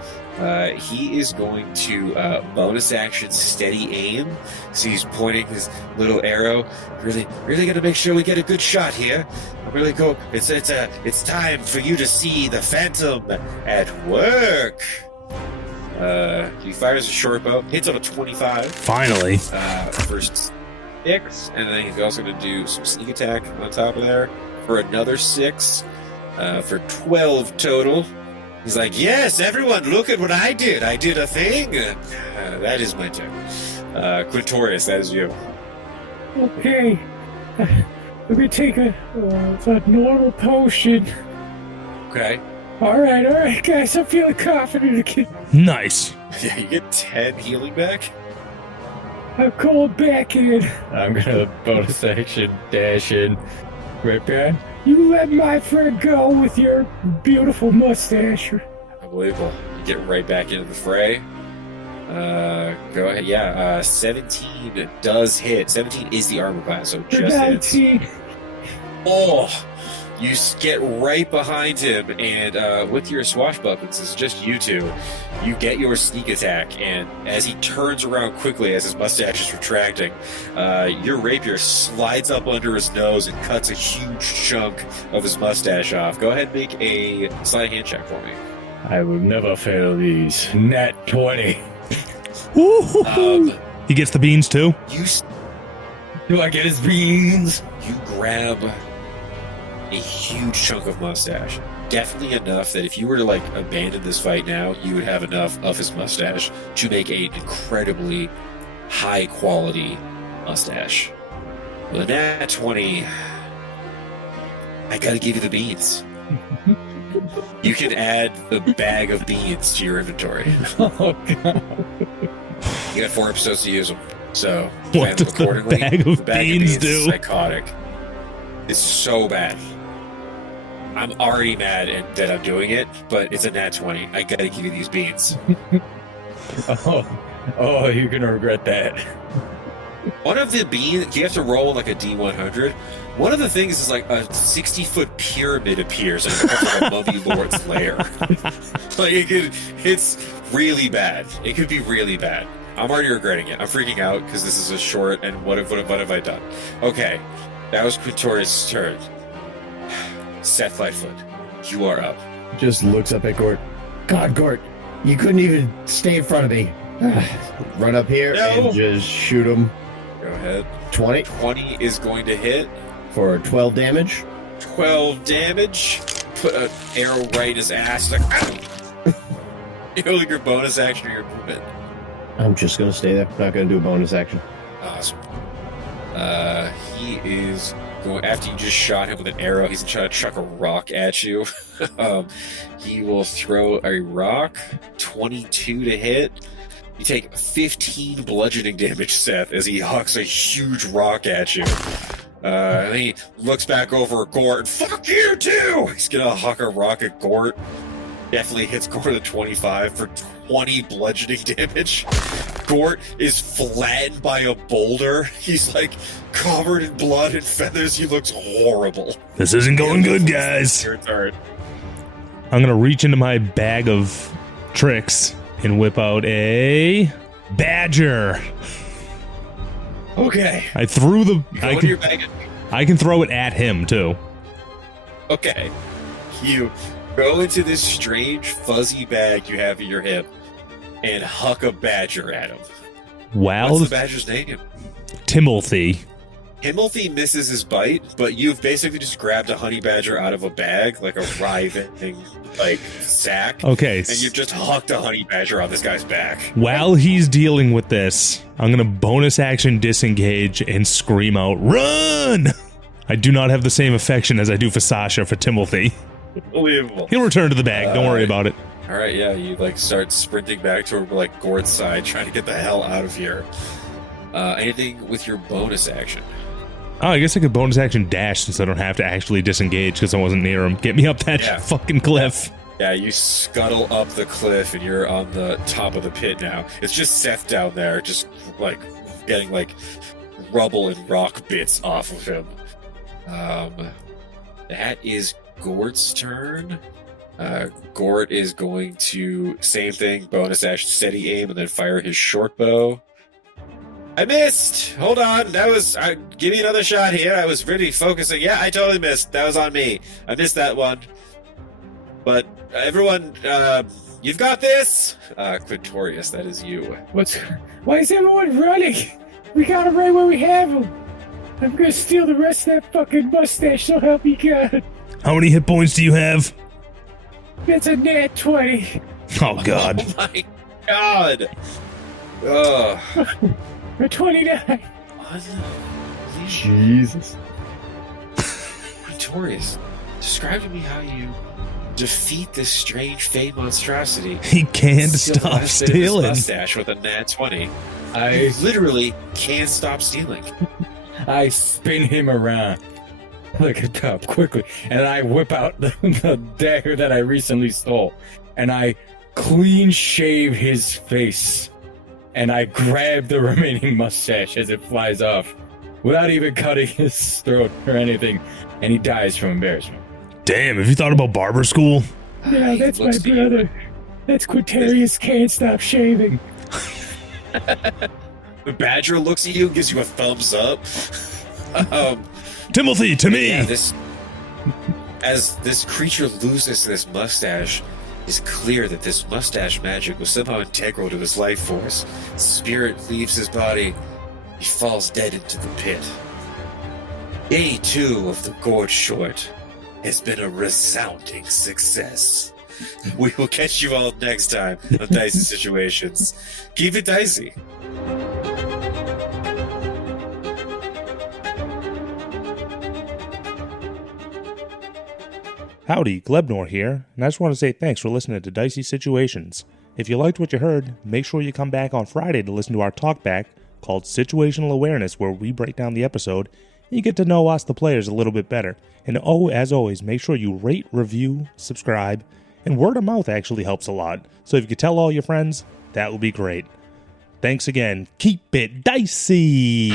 He is going to bonus action steady aim. So he's pointing his little arrow. Really gonna make sure we get a good shot here. Really go. It's time for you to see the Phantom at work. He fires a short bow, hits on a 25. Finally. First 6, and then he's also gonna do some sneak attack on top of there for another 6, for 12 total. He's like, yes, everyone, look at what I did. I did a thing. That is my turn. Quintorius, that is you. Okay. Let me take a normal potion. Okay. Alright, guys. I'm feeling confident again. Nice. Yeah, you get 10 healing back. I'm going back in. I'm gonna bonus action dash in. Right behind. You let my friend go with your beautiful mustache. Unbelievable. You get right back into the fray. Go ahead. Yeah, 17 does hit. 17 is the armor class, so just hits. 19. Oh, you get right behind him, and with your swashbucklings, it's just you two. You get your sneak attack, and as he turns around quickly, as his mustache is retracting, your rapier slides up under his nose and cuts a huge chunk of his mustache off. Go ahead and make a sleight of hand check for me. I will never fail these. Nat 20. He gets the beans too. Do I get his beans? You grab a huge chunk of mustache. Definitely enough that if you were to like abandon this fight now, you would have enough of his mustache to make an incredibly high quality mustache. With a nat 20, I gotta give you the beans. You can add the bag of beans to your inventory. Oh, God. You got 4 episodes to use them, so What does the bag of beans do? Is psychotic. It's so bad. I'm already mad that I'm doing it, but it's a nat 20. I gotta give you these beans. Oh, you're gonna regret that. One of the beans, you have to roll like a D100. One of the things is like a 60-foot pyramid appears and it becomes like a mummy lord's lair. Like it's really bad. It could be really bad. I'm already regretting it. I'm freaking out because this is a short, and what have I done? Okay, that was Quintorius' turn. Seth Lightfoot, you are up. Just looks up at Gort. God, Gort, you couldn't even stay in front of me. Run up here and just shoot him. Go ahead. 20 20 is going to hit. for 12 damage. 12 damage. Put an arrow right in his ass. Like, ow! You're holding your bonus action or your movement. I'm just going to stay there. Not going to do a bonus action. Awesome. He is going, after you just shot him with an arrow, he's going to try to chuck a rock at you. He will throw a rock. 22 to hit. You take 15 bludgeoning damage, Seth, as he hucks a huge rock at you. And he looks back over at Gort and fuck you too! He's gonna huck a rock at Gort. Definitely hits Gort at 25 for 20 bludgeoning damage. Gort is flattened by a boulder. He's like covered in blood and feathers. He looks horrible. This isn't going good, guys. Your turn. I'm gonna reach into my bag of tricks and whip out a badger. Okay. I threw the. Go into your bag. I can throw it at him too. Okay. You go into this strange fuzzy bag you have in your hip and huck a badger at him. Wow. What's the badger's name? Timothy. Himothy misses his bite, but you've basically just grabbed a honey badger out of a bag, like a writhing, like, sack. Okay. And you've just hucked a honey badger on this guy's back. While he's dealing with this, I'm going to bonus action disengage and scream out, "Run!" I do not have the same affection as I do for Sasha for Timothy. Unbelievable. He'll return to the bag. Don't worry about it. All right, yeah, you, like, start sprinting back toward, like, Gort's side, trying to get the hell out of here. Anything with your bonus action? Oh, I guess I could bonus action dash since I don't have to actually disengage because I wasn't near him. Get me up that fucking cliff. Yeah, you scuttle up the cliff and you're on the top of the pit now. It's just Seth down there, just like getting like rubble and rock bits off of him. That is Gort's turn. Gort is going to, same thing, bonus action, steady aim, and then fire his short bow. I missed! Hold on, that was... give me another shot here. I was really focusing. Yeah, I totally missed. That was on me. I missed that one. But everyone, you've got this! Quintorius, that is you. Why is everyone running? We got him right where we have him. I'm gonna steal the rest of that fucking mustache, so help me God. How many hit points do you have? It's a nat 20. Oh, God. Oh, my God! Ugh. Or 29. Jesus. Quintorius, describe to me how you defeat this strange fey monstrosity. He can't Steal the stop last bit of his stealing. mustache with a nat 20. I He literally can't stop stealing. I spin him around like a top quickly, and I whip out the dagger that I recently stole, and I clean shave his face, and I grab the remaining mustache as it flies off, without even cutting his throat or anything, and he dies from embarrassment. Damn, have you thought about barber school? Yeah, He that's my looks at you. brother. That's Quintorius can't stop shaving. The badger looks at you and gives you a thumbs up. Timothy, to me! Yeah, as this creature loses this mustache, it's clear that this mustache magic was somehow integral to his life force. Spirit leaves his body, he falls dead into the pit. Day 2 of the Gort short has been a resounding success. We will catch you all next time on Dicey Situations. Keep it dicey. Howdy, Glebnor here, and I just want to say thanks for listening to Dicey Situations. If you liked what you heard, make sure you come back on Friday to listen to our talkback called Situational Awareness, where we break down the episode and you get to know us, the players, a little bit better. And as always, make sure you rate, review, subscribe, and word of mouth actually helps a lot. So if you could tell all your friends, that would be great. Thanks again. Keep it dicey!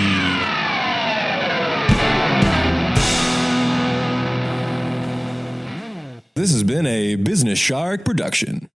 This has been a Business Shark production.